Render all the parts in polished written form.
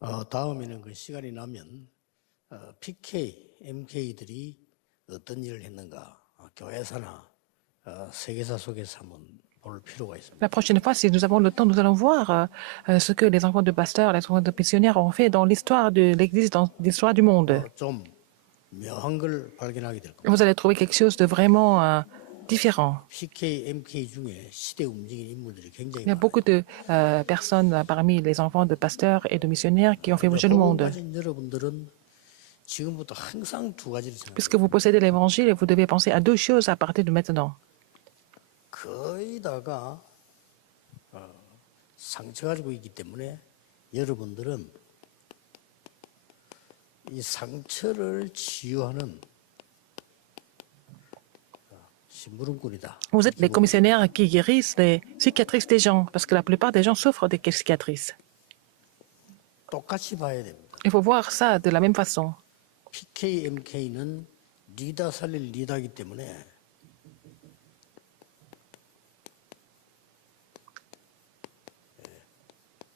다음에는 그 시간이 나면 PK, MK들이 어떤 일을 했는가 교회사나 세계사 속에서 한번 볼 필요가 있습니다. La prochaine fois, si nous avons le temps, nous allons voir ce que les enfants de pasteurs, les enfants de missionnaires ont fait dans l'histoire de l'Église, dans l'histoire du monde. 좀 묘한 걸 발견하게 될 겁니다. Vous allez trouver quelque chose de vraiment différent. PK, MK 중에 시대 움직인 인물들이 굉장히 Il y a 많아요. beaucoup de personnes parmi les enfants de pasteurs et de missionnaires qui ont fait bouger le 복음 monde. 가진 여러분들은 지금부터 항상 두 가지를 생각해요. Puisque vous possédez l'Évangile, vous devez penser à deux choses à partir de maintenant. 거의 다가 상처 가지고 있기 때문에 여러분들은 이 상처를 치유하는 심부름꾼이다. Vous êtes les commissionnaires qui guérissent les cicatrices des gens, parce que la plupart des gens souffrent des cicatrices. 똑같이 봐야 됩니다. Il faut voir ça de la même façon. PK, MK는 리더 살릴 리더이기 때문에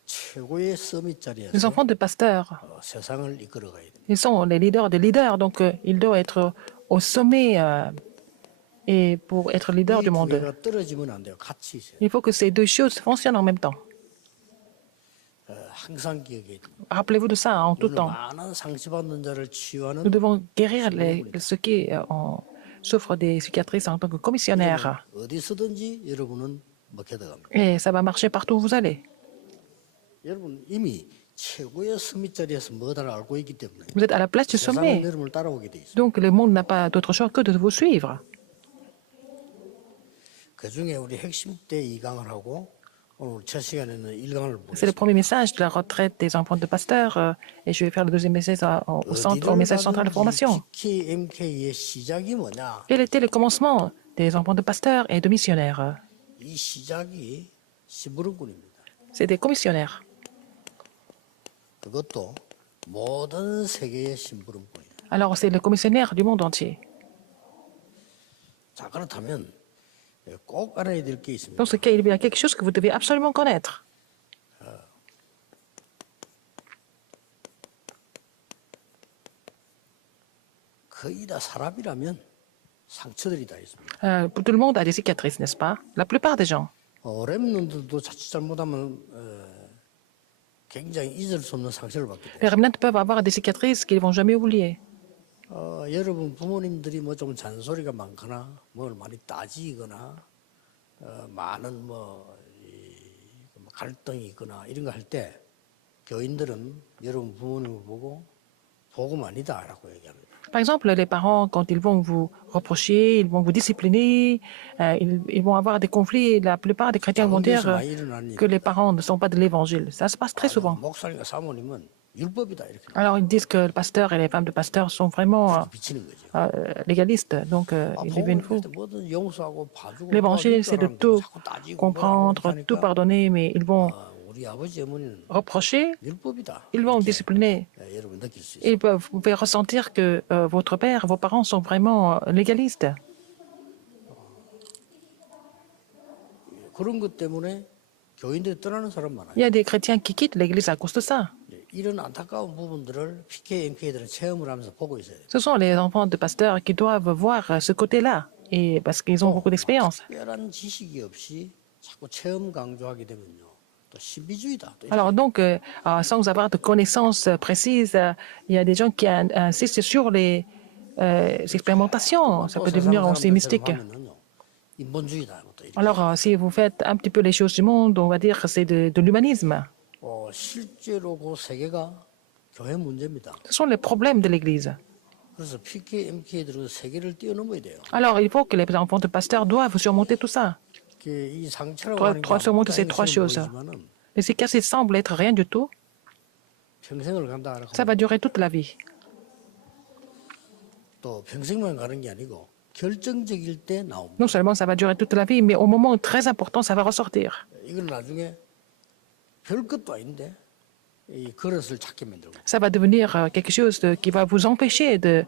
최고의 서밋 자리에서 Les enfants de pasteurs, 세상을 이끌어가야 됩니다. ils sont les leaders des leaders, donc ils doivent être au sommet et pour être leader du 이 두 monde. 개가 떨어지면 안 돼요. 같이 있어요. Il faut que ces deux choses fonctionnent en même temps. 항상 기억해야 됩니다. Rappelez-vous de ça en tout 오늘 temps. 많은 상처받는 자를 치유하는 Nous devons guérir ceux qui souffrent des cicatrices en tant que commissionnaires. 어디서든지 여러분은 먹혀들어갑니다. Et ça va marcher partout où vous allez. 여러분 이미 최고의 서밋 자리에서 뭐다를 알고 있기 때문에 Vous êtes à la place du 세상은 sommet. 여러분을 따라오게 돼 있어요. Donc le monde n'a pas d'autre choix que de vous suivre. 그 중에 우리 핵심 때 2강을 하고 오늘 첫 시간에는 1강을 C'est le 보겠습니다. premier message de la retraite des enfants de pasteurs. Et je vais faire le deuxième message au message central de formation. PK, MK의 시작이 뭐냐? Quel était le commencement des enfants de pasteurs et de missionnaires? 이 시작이 심부름꾼입니다. C'est des commissionnaires. 그것도 모든 세계의 심부름꾼이에요. Alors c'est les commissionnaires du monde entier. 자 그렇다면 꼭 알아야 될 게 있습니다. Dans ce cas, il y a quelque chose que vous devez absolument connaître. 거의 다 사람이라면 상처들이 다 있습니다. Tout le monde a des cicatrices, n'est-ce pas? La plupart des gens. 렘넌트도 자칫 잘못하면 굉장히 잊을 수 없는 상처를 받게 돼요. Les remnants peuvent avoir des cicatrices qu'ils ne vont jamais oublier. 여러분 부모님들이 뭐 좀 잔소리가 많거나 뭘 많이 따지거나 많은 갈등이 있거나 이런 거 할 때 교인들은 여러분 부모님을 보고 복음 아니다라고 얘기합니다. Par exemple, les parents, quand ils vont vous reprocher, ils vont vous discipliner, ils vont avoir des conflits. La plupart des chrétiens vont dire que les parents ne sont pas de l'évangile. Ça se passe très souvent. 목사님과 사모님은 율법이다 이렇게 Alors ils disent que le pasteur et les femmes de pasteur sont vraiment 비치는 거죠. légalistes, donc ils deviennent fous. 뭐든 용서하고 봐주고 L'évangile, c'est de tout comprendre, tout pardonner, mais ils vont 우리 아버지 어머니는 reprocher, 율법이다. ils vont discipliner. 여러분 느낄 수 있어요. Ils peuvent, vous pouvez ressentir que votre père, vos parents sont vraiment légalistes. 그런 것 때문에 교인들이 떠나는 사람 많아요. Il y a des chrétiens qui quittent l'Église à cause de ça. 이런 안타까운 부분들을 PK, MK들은 체험을 하면서 보고 있어요. Ce sont les enfants de pasteurs qui doivent voir ce côté-là, et parce qu'ils ont beaucoup d'expérience. 특별한 지식이 없이 자꾸 체험 강조하게 되면요. 또 신비주의다. 또 Alors donc, sans avoir de connaissances précises, il y a des gens qui insistent sur les expérimentations. Ça peut devenir aussi mystique. 하면은요. 인본주의다. 또 이렇게. Alors, si vous faites un petit peu les choses du monde, on va dire que c'est de l'humanisme. 실제로 그 세계가 교회 문제입니다. Ce sont les problèmes de l'Église. 그래서 PK, MK들은 세계를 뛰어넘어야 돼요. Alors, il faut que les enfants de pasteurs doivent surmonter tout ça. 이 상처라고 Doivent 하는 게 surmonter ces trois 아무것도 choses. 아니지만은 Les cicatrices semblent être rien du tout. 평생을 간다라고 Ça va durer toute la vie. 또 평생만 가는 게 아니고 결정적일 때 나옵니다. Non seulement ça va durer toute la vie, mais au moment très important, ça va ressortir. 이건 나중에 별것도 아닌데 이 그릇을 찾게 만들고 Ça va devenir quelque chose qui va vous empêcher de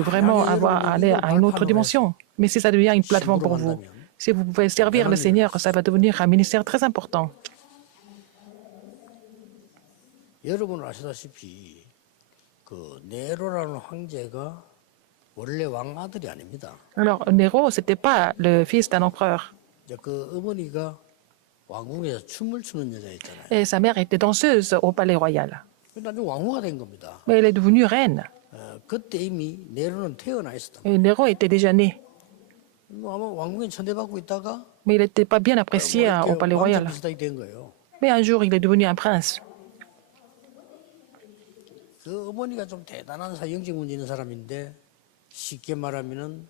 vraiment aller à une autre dimension. Mais si ça devient une plateforme pour vous, si vous pouvez servir le Seigneur, ça va devenir un ministère très important. 여러분 아시다시피 그 네로라는 황제가 원래 왕 아들이 아닙니다. Alors, Nero, c'était pas le fils d'un empereur. 이제 그 어머니가 왕궁에서 춤을 추는 여자였잖아요. Et sa mère était danseuse au palais royal. 나중에 왕후가 된 겁니다. Mais elle est devenue reine. 그때 이미 네로는 태어나 있었다. Et Nero était déjà né. 뭐 아마 왕궁에 천대받고 있다가 Mais il n'était pas bien apprécié 뭐 au palais 왕자 royal. 비슷하게 된 거예요. Mais un jour, il est devenu un prince. 그 어머니가 좀 대단한 영적 문제 있는 사람인데 쉽게 말하면은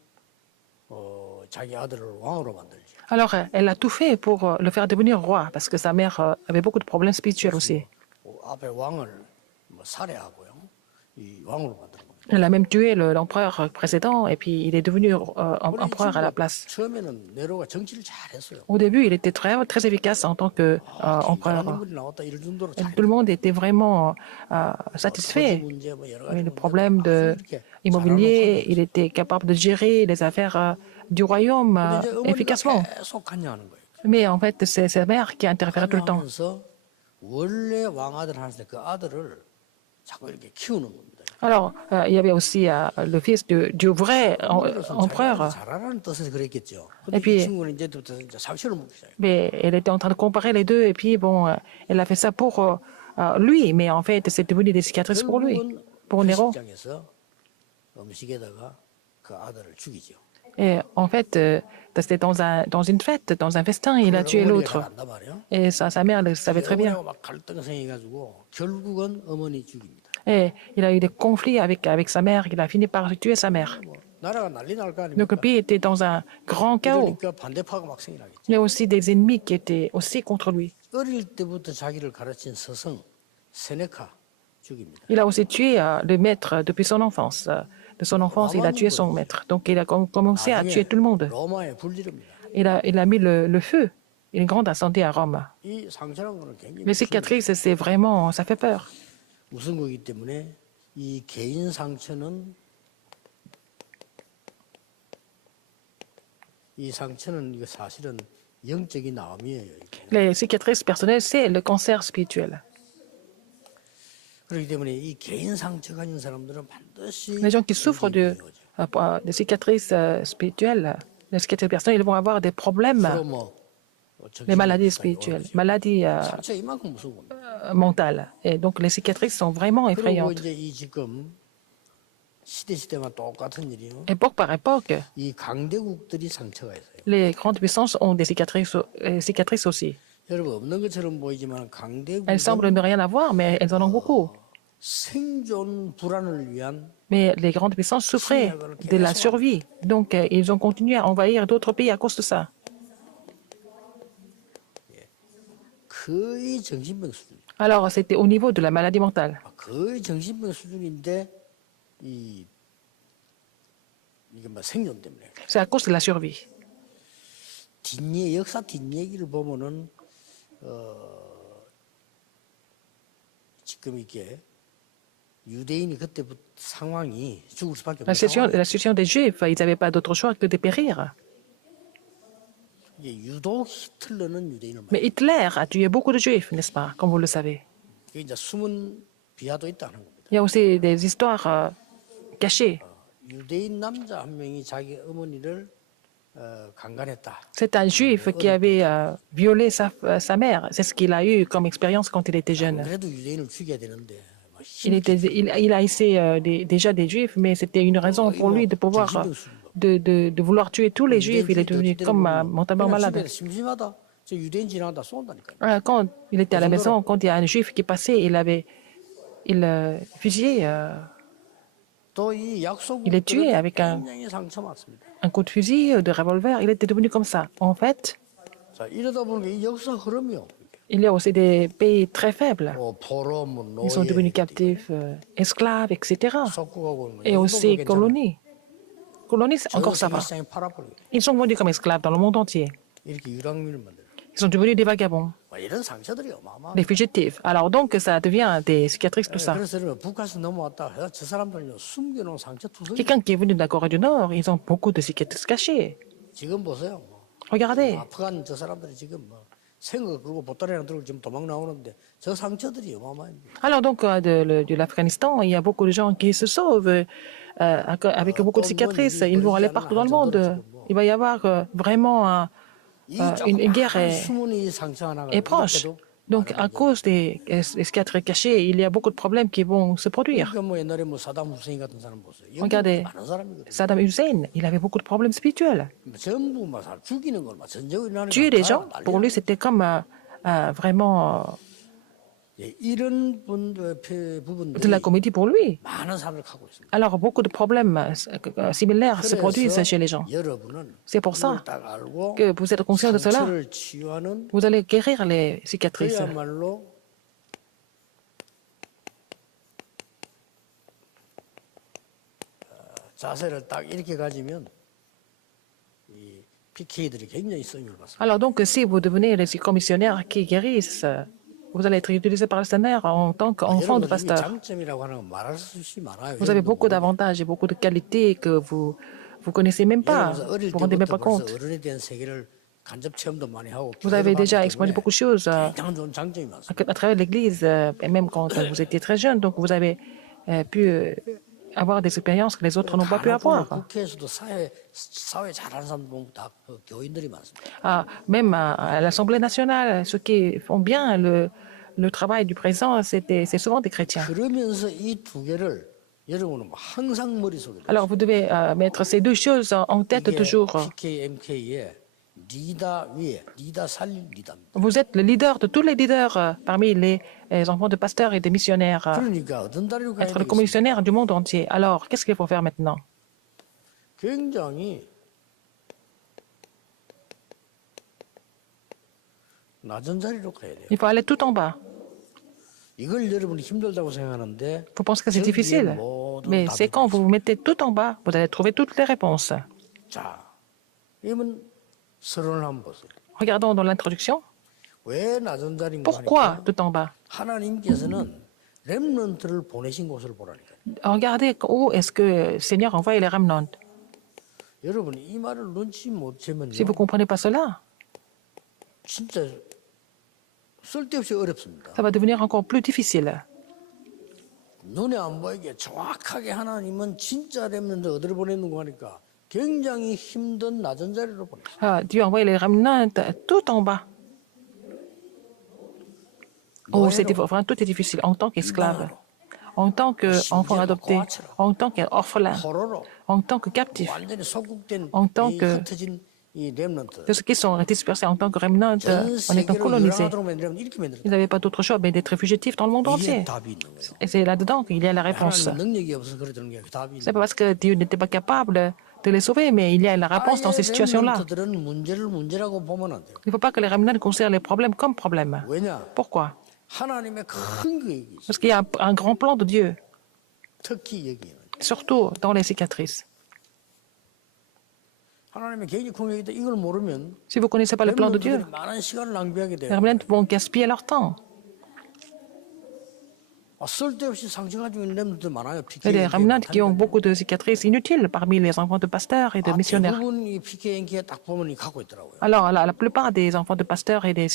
자기 아들을 왕으로 만들지. Alors, elle a tout fait pour le faire devenir roi, parce que sa mère avait beaucoup de problèmes spirituels aussi. 앞에 왕을 뭐 살해하고요. 이 왕으로 만드는 겁니다. Elle a même tué l'empereur précédent, et puis il est devenu empereur à la place. 처음에는 네로가 정치를 잘했어요. Au début, il était très, très efficace en tant qu'empereur. 잘하는 분이 나왔다 이럴 정도로 Tout le monde était vraiment satisfait. 문제 뭐 여러 Mais 가지 le problème de immobilier, il était capable de gérer les affaires du royaume 근데 이제 어머니가 efficacement. 계속 관여하는 거예요. Mais en fait, c'est sa mère qui interférait tout le temps. 관여하면서 원래 왕아들 하는데 그 아들을 자꾸 이렇게 키우는 겁니다. Alors, il y avait aussi le fils du vrai empereur. 잘하라는 뜻에서 그랬겠죠. Et 근데 puis- 이 친구는 이제부터 이제 상처를 먹기 시작해요. Mais elle était en train de comparer les deux, et puis bon, elle a fait ça pour lui, mais en fait, c'est devenu des cicatrices pour lui, 결국은 pour 그 Nero. 식장에서 음식에다가 그 아들을 죽이죠. Et en fait, c'était dans une fête, dans un festin, il a tué 어머니가 l'autre. 잘 안단 말이에요. Et sa mère le savait très bien. 어머니하고 막 갈등 생겨가지고 결국은 어머니 죽입니다. Et il a eu des conflits avec sa mère, il a fini par tuer sa mère. 뭐 나라가 난리 날 거 Donc 아닙니까? le pays était dans un grand chaos. 그러니까 반대파가 막 생겨나겠죠. Il y a aussi des ennemis qui étaient aussi contre lui. 어릴 때부터 자기를 가르친 스승 세네카 죽입니다. Il a aussi tué le maître depuis son enfance. De son enfance, il a tué son maître. Donc il a commencé à tuer tout le monde. 로마에 불지릅니다. Il a mis le feu, une grande incendie à Rome. 이 상처라는 거는 굉장히 Les cicatrices, c'est vraiment, ça fait peur. 무슨 거기 때문에 이 개인 상처는 이거 사실은 영적인 암이에요. 이게. Les cicatrices personnelles, c'est le cancer spirituel. 그렇기 때문에 이 개인 상처 가진 사람들은 반드시 Les gens qui souffrent de cicatrices spirituelles, les cicatrices personnelles, ils vont avoir des problèmes, 서로 뭐 des maladies spirituelles, maladies 상처 이만큼 무서운 겁니다. mentales. Et donc les cicatrices sont vraiment 그리고 effrayantes. 이제 이 지금 시대마다 똑같은 일이요. Époque par époque, 이 강대국들이 상처가 있어요. les grandes puissances ont des cicatrices aussi. 여러분 없는 것처럼 보이지만 Elles semblent 강대국은 ne rien avoir, mais elles en ont beaucoup. 생존 불안을 위한 Mais les grandes puissances souffraient de la survie. Donc, ils ont continué à envahir d'autres pays à cause de ça. 거의 정신병 수준. Alors, c'était au niveau de la maladie mentale. 거의 정신병 수준인데 이게 뭐 생존 때문에. C'est à cause de la survie. 역사 뒷얘기를 보면은 지금 이게 유대인이 그때부터 상황이 죽을 수밖에 없는 상황. La situation des Juifs, ils n'avaient pas d'autre choix que de périr. 이게 유독 히틀러는 유대인을 많이. Mais Hitler a tué beaucoup de Juifs, n'est-ce pas, comme vous le savez. 그게 이제 숨은 비하도 있다는 겁니다. Il y a aussi des histoires cachées. 유대인 남자 한 명이 자기 어머니를 강간했다. C'est un Juif qui avait violé sa mère. C'est ce qu'il a eu comme expérience quand il était jeune. 그래도 유대인을 죽여야 되는데 막 Il haïssait déjà des Juifs, mais c'était une raison pour lui de pouvoir de vouloir tuer tous les Juifs. Il est devenu comme mentalement malade. 심심하다. 저 유대인 지나가다 쏜다니까요. Quand il était à la maison, quand il y a un Juif qui passait, il fusillait 또이 Il est tué 약속들은 avec 굉장히 상처받습니다. un coup de fusil, de revolver. Il était devenu comme ça. En fait, 자 이러다 보니까 이 역사 흐름이요. il y a aussi des pays très faibles. 포로, 뭐 Ils sont devenus 노예, captifs, esclaves, etc. 속국하고 있는 거. Et aussi colonies. Colonies, c'est encore ça va. 시장에 팔아버리고 Ils sont vendus comme esclaves dans le monde entier. 이렇게 유랑민을 만들어. Ils sont devenus des vagabonds, 이런 상처들이 어마어마. des fugitifs. Alors donc, ça devient des cicatrices, tout ça. 그래서 북한에서 넘어왔다. 해서 저 사람들은 숨겨놓은 상처 투성이. Quelqu'un qui est venu de la Corée du Nord, ils ont beaucoup de cicatrices cachées. 지금 보세요. Regardez, 아프간 저 사람들이 지금 뭐 생각 그리고 보따리랑 들고 지금 도망 나오는데 저 상처들이 어마어마합니다. Alors donc de l'Afghanistan, il y a beaucoup de gens qui se sauvent avec beaucoup de 또뭔 cicatrices. 일이 Ils vont 벌어지지 aller 않은 partout 한 dans le 정도로 monde. 지금 뭐 Il va y avoir vraiment 이 une guerre 조그마한 숨은 이 상처 하나가 est proche. 이렇게도 Donc à 많은 cause des cicatrices cachées, il y a beaucoup de problèmes qui vont se produire. 그러니까 뭐 옛날에 뭐 사담 후세인 같은 사람 보세요. 영국이 Regardez, 많은 사람이거든요. Saddam Hussein, il avait beaucoup de problèmes spirituels. 전부 막 죽이는 걸 막 전쟁이 일어나니까 Tuer les 다 gens, pour lui, c'était comme vraiment 예, 이런 de 부분들이 la comédie pour lui. 많은 사람을 갖고 있습니다. Alors beaucoup de problèmes similaires se produisent 그래서 chez les gens. 여러분은 C'est pour ça 이걸 딱 알고 que vous êtes conscient de cela. 상처를 치유하는 Vous allez guérir les cicatrices. 그야말로 자세를 딱 이렇게 가지면 이 PK들이 굉장히 쓰임을 받습니다. Alors donc, si vous devenez les commissionnaires qui guérissent, vous allez être utilisé par le Seigneur en tant qu'enfant de 여러분 이 pasteur. 장점이라고 하는 건 말할 수 없이 많아요. Vous avez beaucoup d'avantages et beaucoup de qualités que vous connaissez même pas. 여러분 어릴 Vous vous rendez même 때부터 pas 벌써 compte. 어른에 대한 세계를 간접 체험도 많이 하고 Vous avez déjà 교회를 expérimenté 봤기 beaucoup de choses 굉장히 좋은 장점이 많습니다. à travers l'Église, et même quand vous étiez très jeune. Donc vous avez pu avoir des expériences que les autres n'ont pas pu avoir. 국회에서도 사회 잘하는 사람 보면 다 교인들이 많습니다. Même à l'Assemblée nationale, ceux qui font bien le travail du présent, c'est souvent des chrétiens. 그러면서 이 두 개를 여러분은 뭐 항상 머릿속에 Alors vous devez mettre ces deux choses en tête 이게 toujours. PKMK의 리다 위에 리다 살릴 리다입니다. Vous êtes le leader de tous les leaders parmi les enfants de pasteurs et des missionnaires. 그러니까 어떤 다리로 가야 Être le 되겠습니까? commissionnaire du monde entier. Alors, qu'est-ce qu'il faut faire maintenant? 굉장히 낮은 자리로 가야 돼요. Il faut aller tout en bas. 이걸 여러분이 힘들다고 생각하는데 Vous pensez que c'est 저기에 difficile, 모든 mais 답이 c'est quand vous 있습니다. vous mettez tout en bas, vous allez trouver toutes les réponses. 자, 이번 서론을 한번 보세요. Regardons dans l'introduction. 왜 낮은 자리인가 Pourquoi 하니까 tout en bas? 하나님께서는 렘넌트를 보내신 곳을 보라니까. Regardez où est-ce que le Seigneur envoie les remnants. 여러분 이 말을 눈치 못 채면요. Si vous ne comprenez pas cela, 진짜 쓸데없이 어렵습니다. ça va devenir encore plus difficile. 눈에 안 보이게 정확하게 하나님은 진짜 렘넌트 어디로 보내는 거 하니까 굉장히 힘든 낮은 자리로 보냈어요. Dieu envoie les remnants tout en bas. Oh, vraiment, tout est difficile. En tant qu'esclave, en tant qu'enfant adopté, en tant qu'orphelin, 포로로 en tant que captif, 완전히 소국된 en tant 이 que 흩어진 이 렘넌트. de ceux qui sont dispersés en tant que remnants 전 en étant 세계로 colonisés. 유랑하도록 만들면 이렇게 만들었다. Ils n'avaient pas d'autre choix mais d'être fugitifs dans le monde 이게 entier. 답이 있는 거예요. Et c'est là-dedans qu'il y a la réponse. 하나님은 능력이 없어서 그러는 게 답이 C'est 있는 pas parce que Dieu n'était pas capable de les sauver, mais il y a la réponse dans ces situations-là. 렘넌트들은 문제를 문제라고 보면 안 돼요. Il ne faut pas que les remnants considèrent les problèmes comme problèmes. 왜냐? Pourquoi? 하나님의 큰 계획이 있어요. Parce qu'il y a un grand plan de Dieu, 특히 여기는 surtout dans les cicatrices. 하나님의 계획이 큰 계획이다. 이걸 모르면 Si vous ne connaissez pas le plan de Dieu, 렘넌트들이 많은 시간을 낭비하게 les 돼요. remnants vont gaspiller leur temps. 쓸데없이 상처 가지고 있는 렘넌트들 많아요. Il y a des remnants qui ont beaucoup de cicatrices inutiles parmi les enfants de pasteurs et de missionnaires. 대부분 이 PKNK에 딱 보면 이 갖고 있더라고요. Alors, la plupart des enfants de pasteurs et des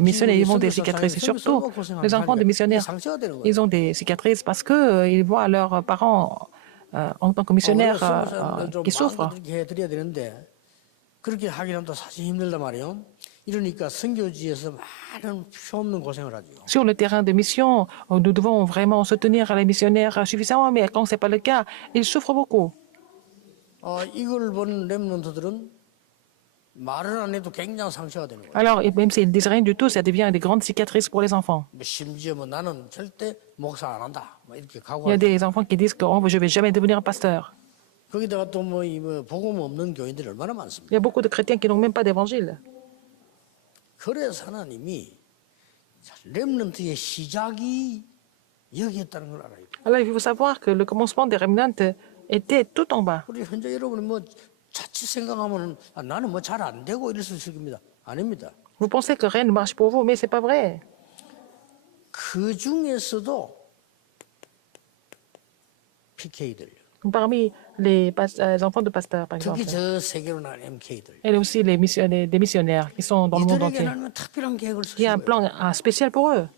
missionnaires, ils ont des cicatrices. Et surtout, les enfants de missionnaires, 상처가 되는 거예요. ils ont des cicatrices parce qu'ils voient leurs parents en tant que missionnaires qui souffrent. 이렇게 해드려야 되는데 그렇게 하기는 또 사실 힘들단 말이에요. 이러니까 선교지에서 많은 표 없는 고생을 하죠. Sur le terrain de mission, nous devons vraiment soutenir les missionnaires suffisamment, mais quand ce n'est pas le cas, ils souffrent beaucoup. 이걸 본 렘넌트들은 말을 안 해도 굉장한 상처가 되는 거예요. Alors, et même s'ils disent rien du tout, ça devient des grandes cicatrices pour les enfants. 심지어 뭐 나는 절대 목사 안 한다. 뭐 이렇게 Il y 각오하고 a des enfants qui disent que oh, je ne vais jamais devenir pasteur. 거기다가 또 뭐 복음 없는 교인들이 얼마나 많습니까? Il y a beaucoup de chrétiens qui n'ont même pas d'évangile. 그래서 하나님이 렘넌트의 시작이 여기였다는 걸 알아야 돼요. Alors, il faut savoir que le commencement des remnants était tout en bas. 우리 현재 여러분이 뭐 자칫 생각하면 나는 뭐 잘 안 되고 이럴 수 있을 겁니다. 아닙니다. Vous pensez que rien ne marche pour vous, mais ce n'est pas vrai. 그 중에서도 PK들 Parmi les enfants de pasteurs, par exemple, 특히 저 세계로 나간 MK들 et aussi des missionnaires qui sont dans le monde entier. 이들에게는 특별한 계획을 Il y a 쓰신 un 거예요. plan spécial pour eux.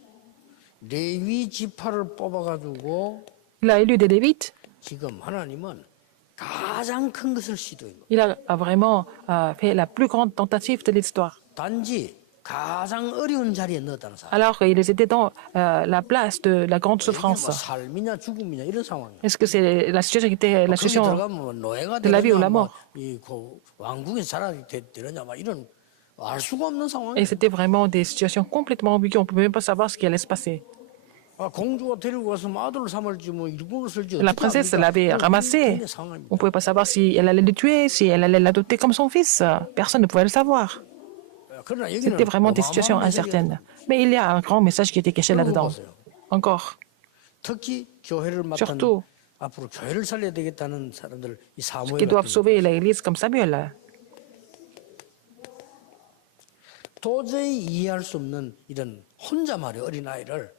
레위 지파를 뽑아가지고 Il a élu des Lévites. 지금 하나님은 가장 큰 것을 시도한 거예요. Il a vraiment fait la plus grande tentative de l'histoire. 단지 가장 어려운 자리에 넣었다는 사람. Alors qu'ils étaient dans la place de la grande 이게 뭐 souffrance. 삶이냐 죽음이냐 이런 상황이에요. Est-ce que c'est la situation qui était la 거기 situation 들어가면 뭐 노예가 de la vie ou la 되느냐, mort? 뭐이그 왕국에서 자라게 되느냐, 막 이런 알 수가 없는 Et 상황이에요. c'était vraiment des situations complètement ambiguës. On ne pouvait même pas savoir ce qui allait se passer. 아, 공주가 데리고 가서 뭐 아들을 삼을지 뭐 일꾼을 쓸지 La 어떻게 princesse 압니까? l'avait 그건 ramassé. 굉장히 상황입니다. On ne pouvait pas savoir si elle allait le tuer, si elle allait l'adopter comme son fils. Personne ne pouvait le savoir. 그러나 여기는 C'était vraiment des situations 어마어마한 메시지가 incertaines. Mais il y a un grand message qui était caché là-dedans. Encore. 특히 교회를 맡은 Surtout, 앞으로 교회를 살려야 되겠다는 사람들 이 qui 사무엘 doivent 같은 sauver l'Église comme Samuel. 도저히 이해할 수 없는 이런 혼자 말이 어린 아이를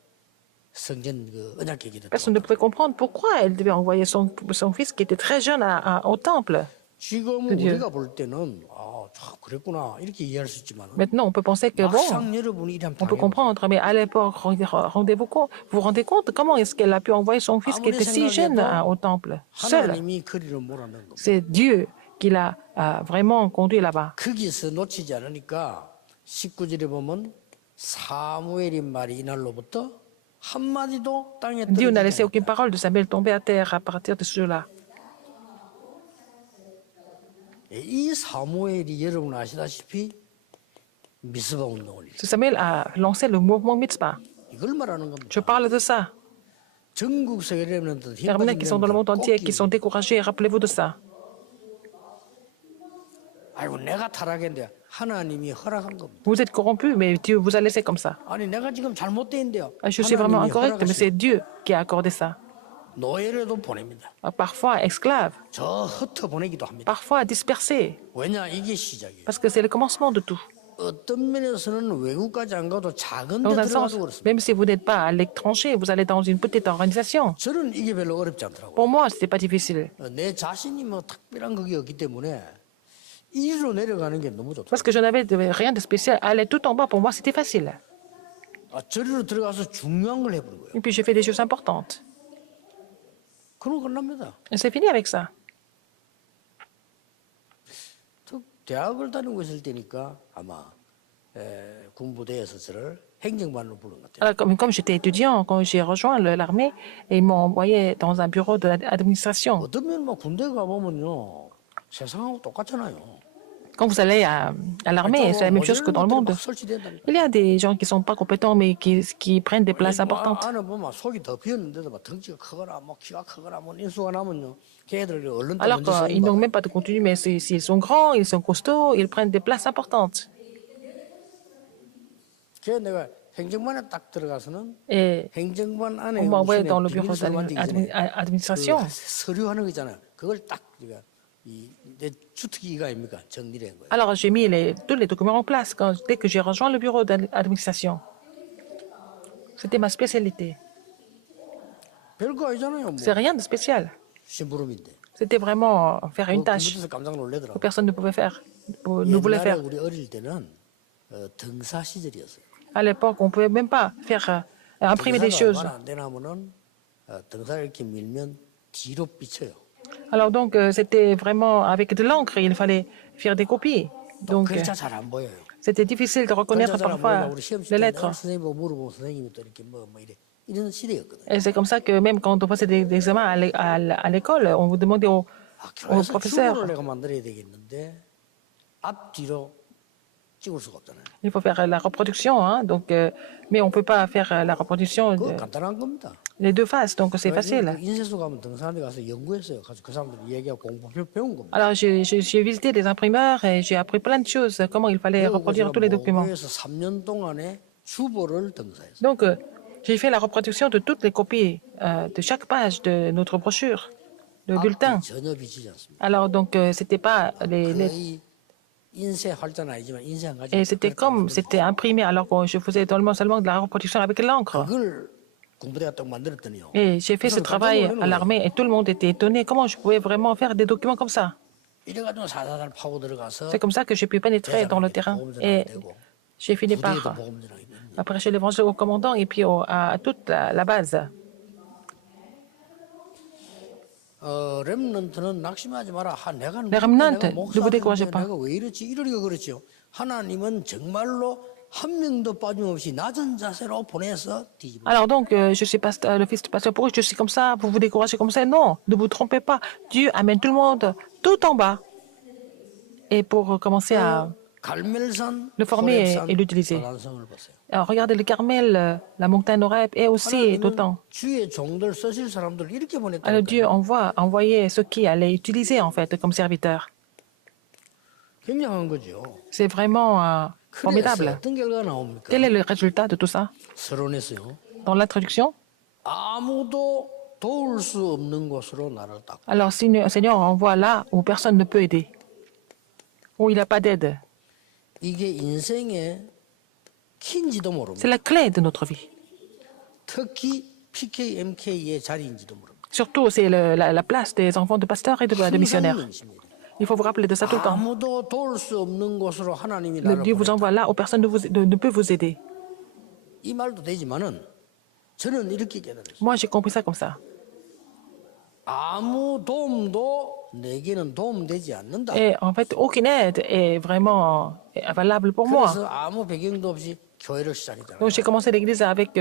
성전 그 언약궤에 Personne ne pouvait comprendre pourquoi elle devait envoyer son fils qui était très jeune au temple. 지금 드디어. 우리가 볼 때는 아, 참 그랬구나 이렇게 이해할 수 있지만 Maintenant, on peut penser que bon, 막상 여러분이 이런 on peut comprendre, mais à l'époque, vous vous rendez compte comment est-ce qu'elle a pu envoyer son fils qui était si jeune au temple, seul. 하나님이 거리를 몰아넣은 겁니다. C'est Dieu qui l'a vraiment conduit là-bas. 거기서 놓치지 않으니까 19절에 보면 사무엘의 말이 이날로부터 한마디도 땅에 Dieu n'a laissé 떨어지지 aucune parole de Samuel tomber à terre à partir de ce jour-là. 이 사무엘이 여러분 아시다시피 미스바 운동을 일으켰어요. Ce Samuel a lancé le mouvement Mitzpah. 이걸 말하는 겁니다. Je parle de ça. 전국 세계 렘넌트 Les Arméniens qui sont dans le monde entier, qui sont découragés, rappelez-vous de ça. 아이고 내가 타락했는데 하나님이 허락한 겁니다. Vous êtes corrompus, mais Dieu vous a laissé comme ça. 아니 내가 지금 잘못된데요. Je suis vraiment 하나님이 incorrect, mais c'est 허락하신 Dieu qui a accordé ça. 노예로도 보냅니다. Parfois esclave, 저 흩어 보내기도 합니다. parfois dispersé, 왜냐 이게 시작이에요. parce que c'est le commencement de tout. 어떤 면에서는 외국까지 안 가도 작은 데 Dans un sens, 들어가도 그렇습니다. même si vous n'êtes pas à l'étranger, vous allez dans une petite organisation. 저는 이게 별로 어렵지 않더라고요. Pour moi, c'était pas difficile. 내 자신이 뭐 특별한 그게 없기 때문에 이리로 내려가는 게 너무 좋다. Parce que je n'avais rien de spécial. Aller tout en bas, pour moi, c'était facile. 아, 저리로 들어가서 중요한 걸 해보는 거예요. Et puis, j'ai fait des choses importantes. 그럼 끝납니다. Et c'est fini avec ça. 또 대학을 다니고 있을 때니까 아마 군부대에서 저를 행정반으로 부른 것 같아요. Alors, comme j'étais étudiant, quand j'ai rejoint l'armée, ils m'ont envoyé dans un bureau de l'administration. 어떤 면막 군대 가보면요 세상하고 똑같잖아요. Quand vous allez à l'armée, c'est la même chose que dans le monde. 막 설치된다니까. Il y a des gens qui ne sont pas compétents, mais qui prennent des places importantes. 안에 보면 속이 더 비었는데도 막 덩치가 크거나 뭐 키가 크거나 뭐 인수가 나면요 걔들 얼른 또 Alors 먼저 qu'ils n'ont 쓰임 même pas de contenu, mais s'ils sont grands, ils sont costauds, ils prennent des places importantes. 걔 내가 행정반에 딱 들어가서는 Et 행정반 안에 on m'a envoyé dans le 무슨 bureau 비밀서를 만들기 전에 d'administration. 그 서류하는 거 있잖아요. 그걸 딱 내가 내 주특기가 아닙니까 정리를 한 거예요. Alors j'ai mis tous les documents en place dès que j'ai rejoint le bureau d'administration. C'était ma spécialité. 별거 아니잖아요. 뭐 C'est rien de spécial. 심부름인데. C'était vraiment faire une tâche 그것에서 깜짝 que 놀래더라고. personne ne pouvait faire, ne voulait 옛날에 faire. 우리 어릴 때는 등사 시절이었어요. À l'époque, on ne pouvait même pas faire imprimer des choses. 등사가 안 되나면은 등사를 이렇게 밀면 뒤로 비쳐요. Alors donc, c'était vraiment avec de l'encre, il fallait faire des copies. Donc, 글자 잘 안 보여요. c'était difficile de reconnaître 글자 잘안 parfois 보이니까 우리 시험 les 칠 때 lettres. 선생님 보고 물어보면 선생님이 또 이렇게 뭐 이래 이런 시대였거든요. Et c'est comme ça que même quand on passait des examens à l'école, on vous demandait au 교회에서 professeur, 주보를 내가 만들어야 되겠는데 앞뒤로 찍을 수가 없잖아요. il faut faire la reproduction, hein, donc, mais on ne peut pas faire la reproduction 그거 간단한 겁니다. les deux faces, donc c'est facile. 인쇄소 가면 등산에 가서 연구했어요. 가서 그 사람들이 얘기하고 공부 배운 겁니다. Alors j'ai visité des imprimeurs et j'ai appris plein de choses, comment il fallait reproduire tous les documents. 그래서 3년 동안에 주보를 등사했어요. Donc j'ai fait la reproduction de toutes les copies de chaque page de notre brochure, le bulletin. 앞뒤 전혀 비치지 않습니다. Alors donc c'était pas les 거의 인쇄 활자는 아니지만 인쇄 한 가지. et c'était comme c'était imprimé alors que je faisais seulement de la reproduction avec l'encre. 그걸 군부대가 딱 만들었더니요. Et j'ai fait ce travail à l'armée et tout le monde était étonné. Comment je pouvais vraiment faire des documents comme ça? 이래가지고 살살 파고 들어가서 C'est comme ça que j'ai pu pénétrer dans le terrain. Et j'ai fini 부대에도 par 보험전하게 됐네. prêcher l'évangile au commandant et puis à toute la base. 렘넌트는 낙심하지 마라. 내가 Les remnants, 내가 ne vous découragez pas. 내가 왜 이렇지? 이러니까 그렇죠. 하나님은 정말로 한 명도 빠짐없이 낮은 자세로 보내서 뒤집어. Alors donc, je suis le fils du pasteur. Pourquoi je suis comme ça? Vous vous découragez comme ça? Non, ne vous trompez pas. Dieu amène tout le monde tout en bas. Et pour commencer à 갈멜산, le former 호렙산, et l'utiliser. 고란성을 보세요. Alors, regardez le Carmel, la montagne Horeb et aussi d'autant. 주의 종들 쓰실 사람들 이렇게 보냈다. Alors Dieu envoyait ceux qui allaient utiliser en fait comme serviteurs. 굉장한 거죠. C'est vraiment 그래서 formidable. 어떤 결과가 나옵니까? Quel est le résultat de tout ça? 서론에서요. Dans l'introduction, 아무도 도울 수 없는 곳으로 나를 딱. alors Seigneur envoie là où personne ne peut aider, où il n'y a pas d'aide. 이게 인생의 키인지도 모릅니다. C'est la clé de notre vie. 특히 PK, MK의 자리인지도 모릅니다. Surtout, c'est la place des enfants de pasteurs et de 항상 missionnaires. 명심해야 돼요. Il faut vous rappeler de ça tout le temps. 아무도 도울 수 없는 곳으로 하나님이 Le 나를 Dieu vous 보냈다. envoie là où personne ne peut vous aider. 이 말도 되지만은 저는 이렇게 깨달았어요. Moi, j'ai compris ça comme ça. 아무 도움도 내게는 도움되지 않는다. Et en fait, aucune aide est vraiment valable pour moi. 그래서 아무 배경도 없이 교회를 시작했잖아요. Donc, j'ai commencé l'église avec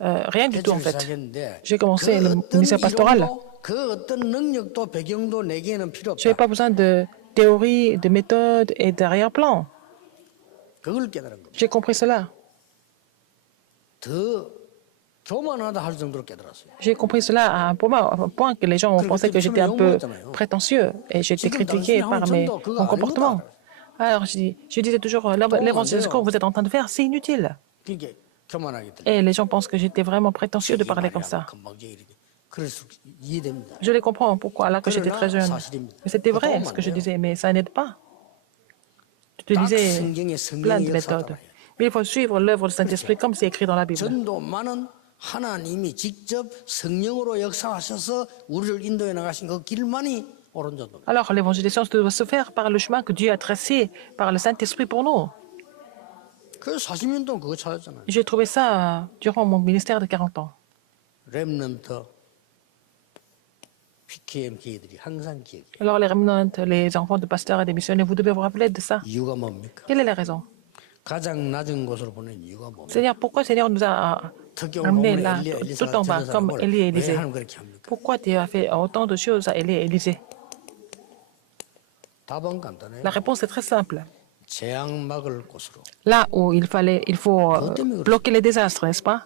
rien du tout en fait. 시작했는데 J'ai commencé le 어떤 ministère pastoral. 이론도, 그 어떤 능력도 배경도 내게는 필요 Je n'avais 없다. pas besoin de théorie, de méthode et d'arrière-plan. 그걸 깨달은 겁니다. J'ai compris cela. 더 교만하다 할 정도로 깨달았어요. J'ai compris cela à un point que les gens ont pensé que j'étais un peu prétentieux et j'ai été critiqué par mon comportement. Alors je disais toujours, l'évangélisation que vous êtes en train de faire, c'est inutile. 그게 교만하게 들. Et les gens pensent que j'étais vraiment prétentieux de parler comme ça. 금방 이렇게. 그래서 이해됩니다. Je les comprends pourquoi, alors que j'étais très jeune. Mais c'était vrai ce que je disais, mais ça n'aide pas. J'utilisais plein de méthodes. Mais il faut suivre l'œuvre du Saint-Esprit comme c'est écrit dans la Bible. 전도만은 하나님이 직접 성령으로 역사하셔서 우리를 인도해 나가신 그 길만이 옳은 전도입니다. Alors l'évangélisation doit se faire par le chemin que Dieu a tracé par le Saint-Esprit pour nous. 그 40년 동안 그거 찾았잖아요. J'ai trouvé ça durant mon ministère de 40 ans. 렘넌트, PKMK들이 항상 기억해요. Alors les remnants, les enfants de pasteurs et des missionnaires, vous devez vous rappeler de ça. 이유가 뭡니까? Quelle est la raison? 가장 낮은 곳으로 보낸 이유가 뭡니까? Seigneur, pourquoi Seigneur nous a 특경 amenés 보면 là, tout en bas, comme Élie et 왜 Élisée? 하나님 그렇게 합니까? Pourquoi Dieu a fait autant de choses à Élie et Élisée? 답은 간단해요. La réponse est très simple. 재앙 막을 곳으로 Là où il faut bloquer les désastres, n'est-ce pas?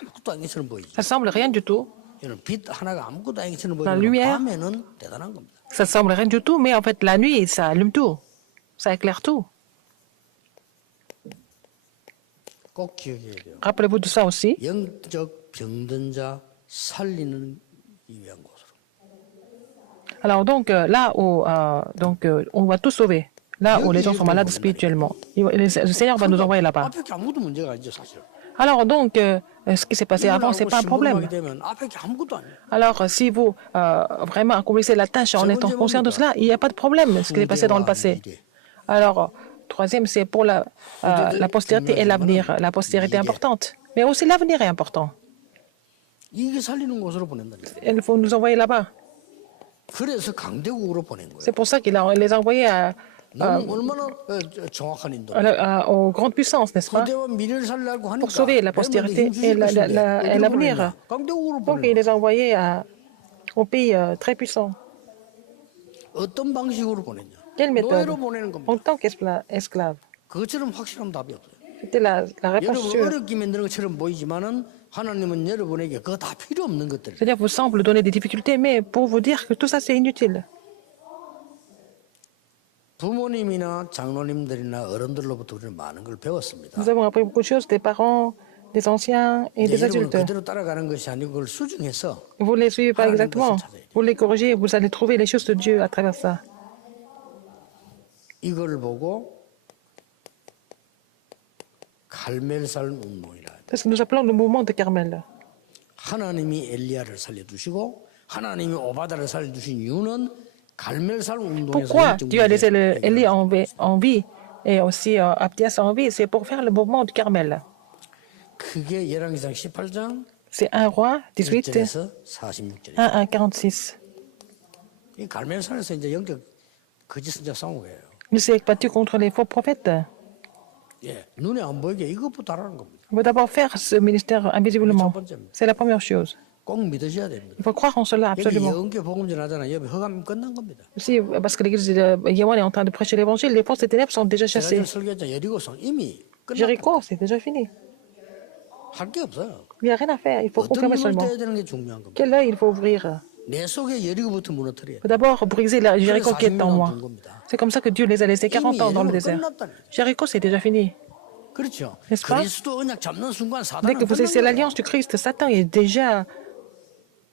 아무것도 아니처럼 보이죠. Ça semble rien du tout. 이런 빛 하나가 아무것도 아니처럼 La 보이지만 lumière. 밤에는 대단한 겁니다. Ça semble rien du tout, mais en fait, la nuit, ça allume tout. Ça éclaire tout. 꼭 기억해야 돼요. Rappelez-vous de ça aussi. 영적 병든 자 살리는 위한 곳으로. Alors donc, là où on va tout sauver. Là où les gens sont malades spirituellement. Le Seigneur va nous envoyer là-bas. 앞에 아무것도 문제가 아니죠 사실. Alors donc, ce qui s'est passé avant, ce n'est pas un problème. 되면 앞에 아무것도 아니에요. Alors, si vous vraiment accomplissez la tâche en étant conscient de cela, il n'y a pas de problème, ce qui s'est passé dans le passé. Alors, troisième, c'est pour la postérité et l'avenir. La postérité est importante, mais aussi l'avenir est important. 이게 살리는 곳으로 보낸다는 거예요. Il faut nous envoyer là-bas. 그래서 강대국으로 보낸 거예요. C'est pour ça qu'il les a envoyés 너무 얼마나 정확한 인도. aux grandes puissances, n'est-ce pas? 그대와 미래를 살려고 하니까 Pour sauver la postérité et l'avenir. 강대국으로 Donc, 보낸 il les a envoyés aux pays très puissants. 어떤 방식으로 보냈냐? Quelle méthode? 노예로 보내는 겁니다. En tant qu'esclave. 그것처럼 확실한 답이 없어요. C'était la réponse 여러분 sûre. 어렵게 만드는 것처럼 보이지만은 하나님은 여러분에게 그거 다 필요 없는 것들. C'est-à-dire, vous semble donner des difficultés, mais pour vous dire que tout ça, c'est inutile. 부모님이나 장로님들이나 어른들로부터 우리는 많은 걸 배웠습니다. Nous avons appris beaucoup de choses des parents, des anciens et des 여러분 adultes. 그대로 따라가는 것이 아니고 그걸 수중해서 Vous ne les suivez pas exactement. Vous les corrigez, vous allez trouver les choses de Dieu à travers ça. 이걸 보고 갈멜산 운동이라. C'est ce que nous appelons le mouvement de Carmel. 하나님이 엘리야를 살려두시고 하나님이 오바다를 살려두신 이유는 갈멜살 운동에서 Pourquoi 영적 Dieu a laissé 문제 Élie en vie et aussi Abdias en vie? C'est pour faire le mouvement du Carmel. 그게 열왕기상 18장 C'est 1 roi 18, 1절에서 46절에 1 46. 이 갈멜산에서 이제 영적 거짓 선자 싸운 거예요. Il s'est battu contre les faux prophètes. 예, 눈에 안 보이게 이것부터 하라는 겁니다. Il faut d'abord faire ce ministère invisiblement. C'est la première chose. 꼭 믿으셔야 됩니다. Il faut croire en cela 여기 absolument. 예언교 복음전 하잖아요. 여기 허감 끝난 겁니다. Aussi, parce que l'église de Yéwan est en train de prêcher l'évangile, les forces des ténèbres sont déjà 제가 chassées. 지금 설교했잖아요. 여리고성 이미 끝났다. Jéricho, c'est déjà fini. 할 게 없어요. Il n'y a rien à faire, il faut 어떤 confirmer 눈을 seulement. 떼야 되는 게 중요한 겁니다. Quel œil il faut ouvrir? 내 속에 여리고부터 무너뜨려야 Il 돼. faut d'abord briser la Jéricho qui est en moi. 둔 겁니다. C'est comme ça que Dieu les a laissés 40 ans dans le désert. Jéricho, c'est déjà fini. 그렇죠. N'est-ce pas? 그리스도 언약 잡는 순간 Dès 사단은 que vous laissez 끝난 l'alliance 거예요. du Christ, Satan est déjà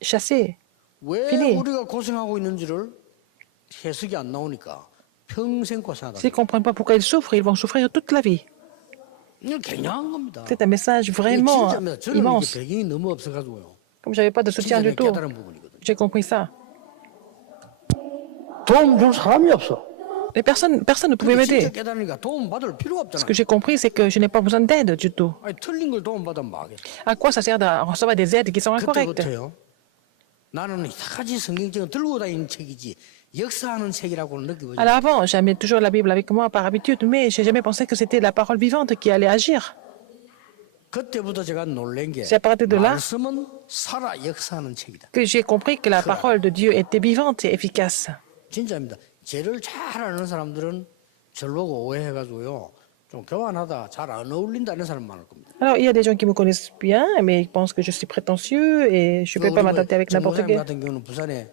chassé. 왜 fini. 우리가 고생하고 있는지를 해석이 안 나오니까 평생 고생하다. S'ils ne comprennent pas pourquoi ils souffrent, ils vont souffrir toute la vie. 이거 굉장한 겁니다. C'est un message 이게 vraiment 진짜입니다. 저는 immense. 이게 배경이 너무 없어가지고요. Comme je n'avais pas de soutien 진짜 du tout, 깨달은 부분이거든요. j'ai compris ça. 도움 줄 사람이 없어. Et personne ne pouvait 진짜 m'aider. 깨달으니까 도움 받을 필요가 Ce 없잖아. que j'ai compris, c'est que je n'ai pas besoin d'aide du tout. 아니, 틀린 걸 도움 받으면 뭐 하겠어. À quoi ça sert de recevoir des aides qui sont incorrectes? 그때부터요. 나는 여러가지 성경책을 들고 다니는 책이지 역사하는 책이라고는 느껴보지. Alors avant, j'avais toujours la Bible avec moi par habitude, mais j'ai jamais pensé que c'était la parole vivante qui allait agir. 그때부터 제가 놀란 게 C'est à partir de là 말씀은 살아 역사하는 책이다. que j'ai compris que la parole de Dieu était vivante et efficace. 진짜입니다. 죄를 잘 아는 사람들은 절 보고 오해해가지고요. 좀 교만하다, 잘 안 어울린다는 사람 많을 겁니다. Alors, il y a des gens qui me connaissent bien, mais ils pensent que je suis prétentieux et je ne peux pas m'adapter avec n'importe 정목사님 qui. 같은 경우는 부산에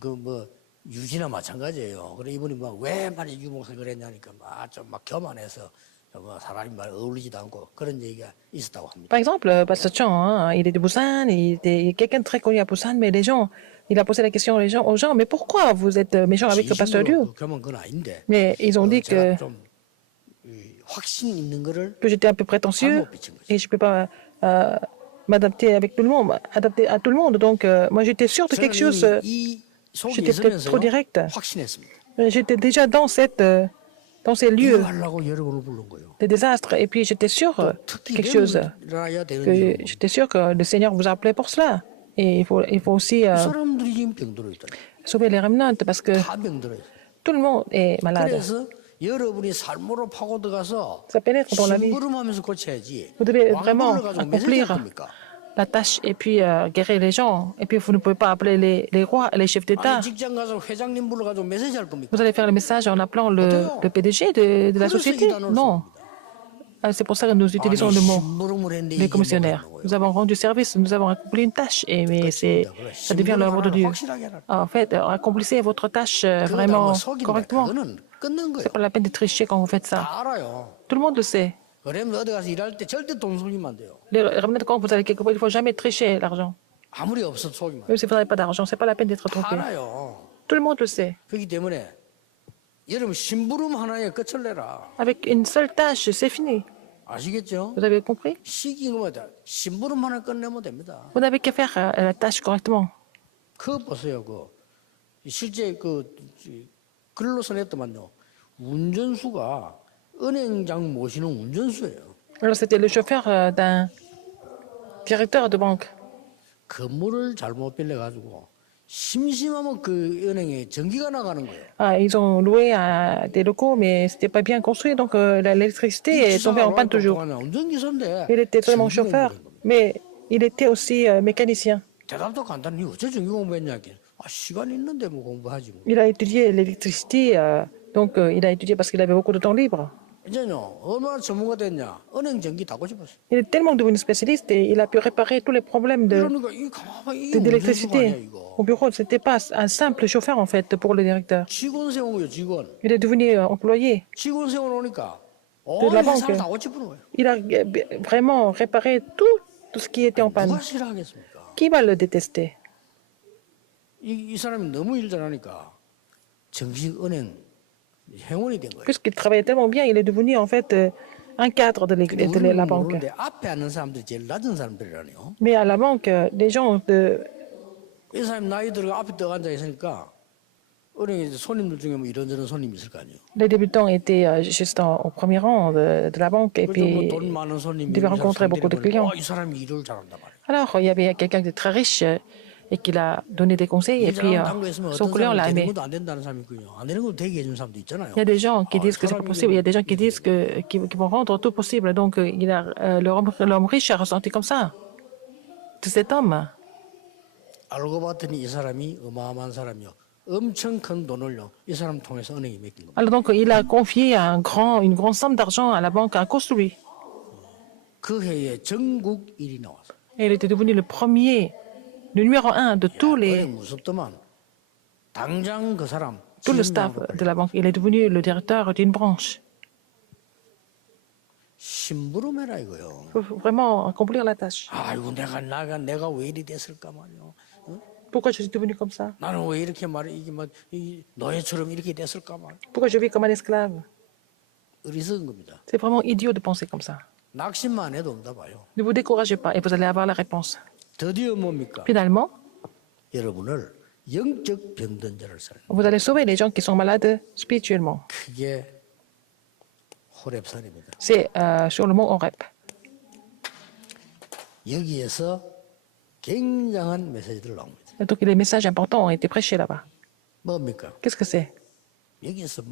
그 뭐 유지나 마찬가지예요. 그래 이분이 막왜 만약 유목사 그랬냐니까 막 교만해서 뭐 사람이 말 어울리지도 않고 그런 얘기가 있었다고 합니다. Par exemple, Pasteur Chan, hein, il est de Busan, il était quelqu'un de très connu à Busan, mais les gens, il a posé la question aux gens, mais pourquoi vous êtes méchant avec le Pasteur Liu? 교만 그건 아닌데. Mais ils ont dit 제가 좀 확신 있는 거를 que j'étais un peu prétentieux et je ne peux pas m'adapter avec tout le monde, adapter à tout le monde. Donc, moi, j'étais sûr de quelque chose. 이 속에 J'étais peut-être trop 있으면서요 direct. 확신했습니다. J'étais déjà dans ces lieux 이거 하려고 여러분을 부른 거예요. de désastre. Et puis, j'étais sûr 특히 quelque chose. 일어나야 되는 Que 이유는 j'étais sûr que le Seigneur vous appelait pour cela. Et il faut aussi 사람들이 지금 병들어 있다. sauver les remnants parce que 다 병들어 있어. tout le monde est malade. 그래서 여러분이 삶으로 파고 들어가서 Ça pénètre dans la vie. 심부름하면서 고쳐야지. Vous devez vraiment 왕국을 가지고 메시지 할 accomplir 겁니까? la tâche et puis guérir les gens. Et puis, vous ne pouvez pas appeler les rois, les chefs d'État. 아니 직장 가서 회장님 불러가지고 메시지 할 겁니까? Vous allez faire le message en appelant le PDG de la société? Non. C'est pour ça que nous utilisons le mot 심부름을 했는데 les 이게 commissionnaires. 뭐가 있는 거예요? Nous avons rendu service, nous avons accompli une tâche, mais ça devient l'œuvre de Dieu. 확실하게 하라. En fait, accomplissez votre tâche 그러다 vraiment 뭐 속인다. correctement. 그거는 끊는 거예요. C'est pas la peine de tricher quand vous faites ça. 다 알아요. Tout le monde le sait. 그러면 어디 가서 일할 때 절대 돈 속이면 안 돼요. Quand vous allez quelque part, il ne faut jamais tricher l'argent. 아무리 없어도 속이면 안 돼요. Même si vous n'avez pas d'argent, c'est pas la peine d'être 다 trompé. 알아요. Tout le monde le sait. 그렇기 때문에 여러분 심부름 하나에 끝을 내라. Avec une seule tâche, c'est fini. 아시겠죠? Vous avez compris? 시기인 것마다 심부름 하나 끝내면 됩니다. Vous n'avez qu'à faire la tâche correctement. 그거 보세요. 실제 글로서 냈더만요. 운전수가 은행장 모시는 운전수예요. Alors, c'était le chauffeur d'un directeur de banque. 건물을 잘못 빌려가지고 심심하면 그 은행에 전기가 나가는 거예요. Ah, ils ont loué des locaux, mais c'était pas bien construit, donc l'électricité est tombée en panne toujours. 운전기사인데 Il était seulement 전기가 chauffeur, 있는 겁니다. mais il était aussi mécanicien. 대답도 간단히 어째 전기 공부했냐? 시간 있는데 뭐 공부하지 뭐. Il a étudié l'électricité, donc il a étudié parce qu'il avait beaucoup de temps libre. 이제요 얼마나 전문가 됐냐? 은행 전기 다 고쳐봤어. Il est tellement devenu spécialiste et il a pu réparer tous les problèmes 그러니까 이 가만히 이게 운전수가 아니야 d'électricité. 이거. Au bureau, c'était pas un simple chauffeur en fait pour le directeur. 직원 세운 거예요 직원. Il est devenu employé. 직원 세워놓으니까 De la 온 회사를 banque. 다 고쳐보는 거예요. Il a vraiment réparé tout ce qui était en panne. 누가 싫어하겠습니까? Qui va le détester? 이 사람이 너무 일 잘하니까 정식 은행 회원이 된 거예요. Puisqu'il travaillait tellement bien, il est devenu en fait un cadre de, 근데 de 우리는 la banque. 모르는데 앞에 앉는 사람들이 제일 낮은 사람들이라네요. Mais à la banque, les gens de 이 사람 나이 들어 앞에 떠 앉아 있으니까 은행에 이제 손님들 중에 뭐 이런저런 손님이 있을 거 아니에요. les débutants étaient juste au premier rang de la banque et 그좀 puis 돈 많은 손님이 ils devaient rencontrer beaucoup de clients. 이 사람이 일을 잘한단 말이에요. Alors, il y avait quelqu'un de très riche et qui l'a donné des conseils et 일 puis 잘하는 당구에 있으면 son 어떤 client 사람은 l'a 되는 aimé. 것도 안 된다는 사람이 있고요. 안 되는 것도 되게 해주는 사람도 있잖아요. Il y a des gens qui disent que c'est pas 사람이 possible, il y a des gens qui disent qu'ils vont rendre tout possible. Donc, l'homme riche a ressenti comme ça, de cet homme. 알고 봤더니 이 사람이 어마어마한 사람이요. 엄청 큰 돈을요. 이 사람 통해서 은행에 맡긴 겁니다. Alors, donc, il a confié une grande somme d'argent à la banque à cause de lui. 그 해에 전국 1위 나왔어요. Et il était devenu le numéro un de 은행 무섭더만 당장 그 사람 tout le staff de la banque. Il est devenu le directeur d'une branche. 심부름해라 이거요. Il faut vraiment accomplir la tâche. 아이고 내가 왜 이리 됐을까 말이요. Pourquoi je suis devenu comme ça? 나는 왜 이렇게 이게 이 노예처럼 이렇게 됐을까 말. Pourquoi je vis comme un esclave? 어리석은 겁니다. C'est vraiment idiot de penser comme ça. 낙심만 해도 응답 와요. Ne vous découragez pas et vous allez avoir la réponse. 드디어 뭡니까? Finalement, 여러분을 영적 병든 자를 살려. vous allez sauver les gens qui sont malades spirituellement. 그게 호렙산입니다. C'est sur le mont Horeb. 여기에서 굉장한 메시지들 나옵니다. Et donc, les messages importants ont été prêchés là-bas. 뭡니까? Qu'est-ce que c'est? 여기에서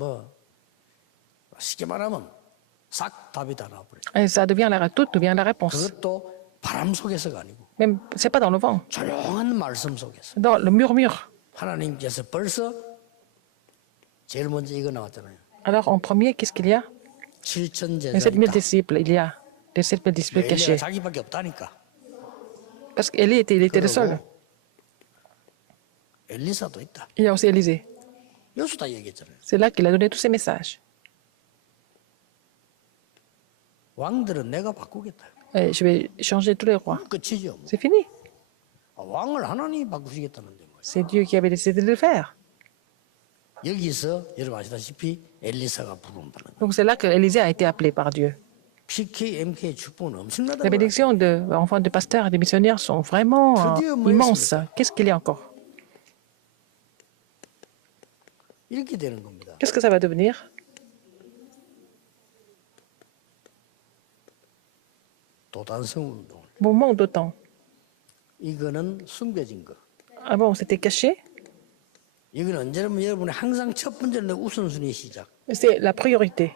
쉽게 말하면 싹 답이 다 나와버려요. Et ça devient tout devient la réponse. 그것도 바람 속에서가 아니고 Même, c'est pas dans le vent, 조용한 말씀 속에서 dans le murmure. 하나님께서 벌써 제일 먼저 이거 나왔잖아요. Alors, en premier, qu'est-ce qu'il y a? 7천 Il y 제자 a 7000 있다. disciples. Il y a des 7000 disciples 엘리야가 cachés. 자기밖에 없다니까. Parce qu'Élie il était le seul. 엘리사도 있다. Il y a aussi Élisée. 여수 다 얘기했잖아요. C'est là qu'il a donné tous ces messages. 왕들은 내가 바꾸겠다. Et je vais changer tous les rois. 끝이죠. C'est fini. 왕을 하나님이 바꾸시겠다는데 뭐. C'est Dieu qui avait décidé de le faire. 여기서 여러분 아시다시피 엘리사가 부름받는 거예요. Donc c'est là que Élisée a été appelé par Dieu. PK, MK 축복은 엄청나다. Les bénédictions de enfants de pasteurs et de missionnaires sont vraiment immenses. Qu'est-ce qu'il y a encore? 이렇게 되는 겁니다. Qu'est-ce que ça va devenir? 도단성 운동. Mouvement d'autant. 이거는 숨겨진 거. Avant, c'était caché. 이건 언제면 여러분이 항상 첫 번째는 우선순위 시작. C'est la priorité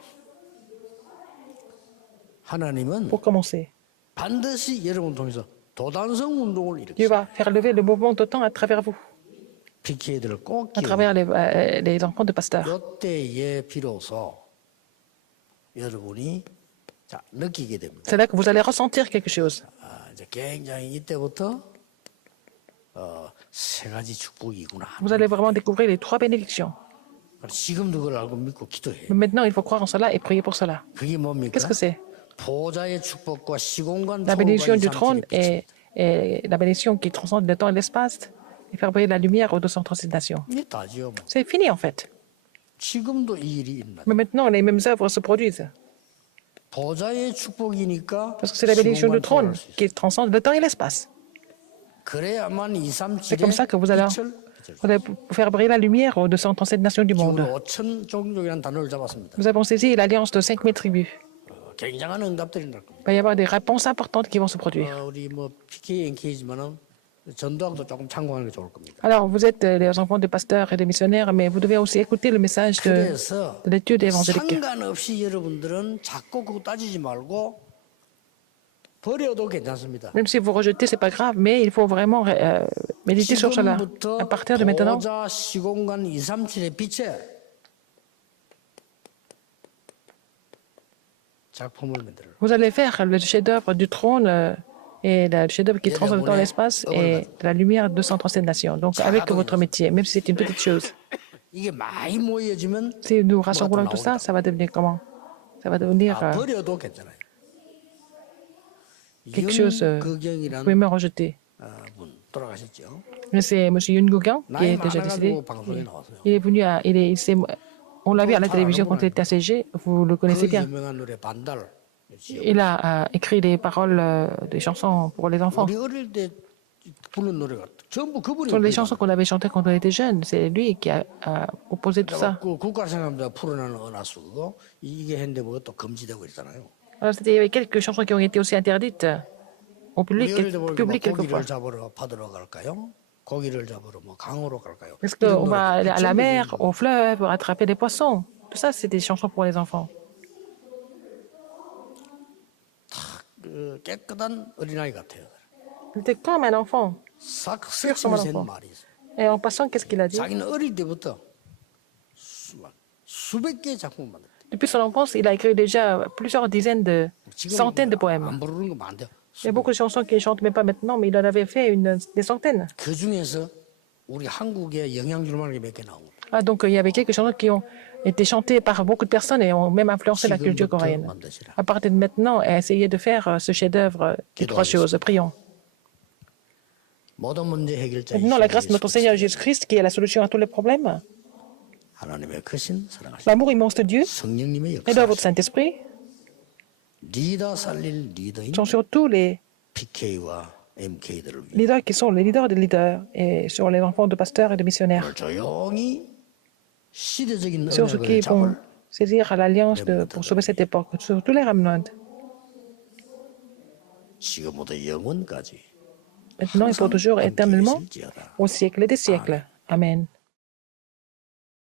하나님은 pour commencer. 반드시 여러분 통해서 도단성 운동을 Dieu 일으키죠. va faire lever le mouvement d'autant à travers vous, PK들을 꼭 à 기억해요. travers les enfants de pasteurs. 이때에 비로소 여러분이 느끼게 됩니다. C'est là que vous allez ressentir quelque chose. 이제 굉장히 이때부터 세 가지 축복이구나. Vous allez vraiment découvrir les 3 bénédictions. 지금도 그걸 알고 믿고 기도해요. Mais maintenant, il faut croire en cela et prier pour cela. 그게 뭡니까? Qu'est-ce que c'est? 보좌의 축복과 시공간 La bénédiction 초월과 du trône 이상치를 et la bénédiction qui transcende le temps et l'espace et faire briller la lumière aux 236 nations. 이게 다지요. 뭐. C'est fini en fait. 지금도 이 일이 있나? Mais maintenant, les mêmes œuvres se produisent. 보좌의 축복이니까 Parce que c'est la bénédiction du 시공간 trône 초월할 수 있어요. qui transcende le temps et l'espace. 그래야만 C'est comme ça que vous allez faire briller la lumière aux 237 nations du monde. 5천 종족이라는 단어를 잡았습니다. Nous avons saisi l'alliance de 5000 tribus. 굉장한 응답들이 날 겁니다. Il va y avoir des réponses importantes qui vont se produire. 우리 PK, NK지만은 전도학도 조금 참고하는 게 좋을 겁니다. Alors, vous êtes les enfants de pasteurs et de missionnaires, mais vous devez aussi écouter le message 그래서 de l'étude évangélique. 상관없이 여러분들은 자꾸 그거 따지지 말고 버려도 괜찮습니다. Même si vous rejetez, c'est pas grave, mais il faut vraiment méditer sur cela. 지금부터 À partir de maintenant, 보좌 시공간 237의 빛에 작품을 만들어. vous allez faire le chef-d'œuvre du trône et le chef-d'œuvre qui transcende le temps et l'espace et la lumière de 237 nations. Donc, avec votre métier, même si c'est une petite chose. 이게 많이 모여지면 Si nous rassemblons tout ça, ça va devenir comment? Ça va devenir 버려도 괜찮아요. quelque chose que vous 윤극영이라는 pouvez me rejeter. 분 돌아가셨죠. Mais c'est M. Yun Gugang qui 나이 est déjà décédé. 많아가지고 방송에 나왔어요. Il est venu à, on l'a vu à la télévision quand il était à CG. Vous le connaissez 그 bien. 유명한 노래 반달. Il a écrit des paroles, des chansons pour les enfants. 우리 어릴 때 부른 노래가 전부 그분이 Ce sont les chansons qu'on avait chantées quand on était jeunes. C'est lui qui a composé tout ça. 그 국가생활자 풀어내는 은하수 그거 이게 했는데 뭐 또 금지되고 있잖아요. Alors, il y avait quelques chansons qui ont été aussi interdites au 우리 public, 어릴 때 보니까 public quelquefois. 고기를 잡으러 바다로 갈까요? 고기를 잡으러 뭐 강으로 갈까요? Est-ce qu'on va aller à la mer, au fleuve, attraper des poissons? Tout ça, c'est des chansons pour les enfants. 그 깨끗한 어린아이 같아요. Il était comme un enfant. 싹 comme un 섹시한 enfant. 말이 있어요. Et en passant, qu'est-ce qu'il a dit? 자기는 어릴 때부터 수백 개의 작품을 만들었대요. Depuis son enfance, il a écrit déjà plusieurs dizaines de centaines de poèmes. 안 부르는 거 많대요. Il y a beaucoup de chansons qu'il ne chante même pas maintenant, mais il en avait fait des centaines. 그 중에서 우리 한국에 영향 줄 만한 게 몇 개 나온 거예요. Ah, donc il y avait quelques chansons qui ont été chantées par beaucoup de personnes et ont même influencé la culture 지금부터 coréenne. 만드시라. À partir de maintenant, essayez de faire ce chef-d'œuvre des trois choses. Prions. 모든 문제 해결자 Maintenant, la grâce de notre Seigneur Jésus-Christ, qui est la solution à tous les problèmes, 하나님의 크신 사랑하신 l'amour immense de Dieu 성령님의 et de votre 역사 Saint-Esprit 리더 살릴 리더인 sont sur tous les PK와 MK들을 위해 leaders qui sont les leaders des leaders et sur les enfants de pasteurs et de missionnaires, 오늘 조용히 시대적인 sur ceux qui 은혜를 vont 잡을 saisir l'alliance pour sauver cette époque, sur tous les remnants, 지금부터 영원까지 maintenant et pour toujours, éternellement, 함께 계실지어다. au siècle des siècles. Amen.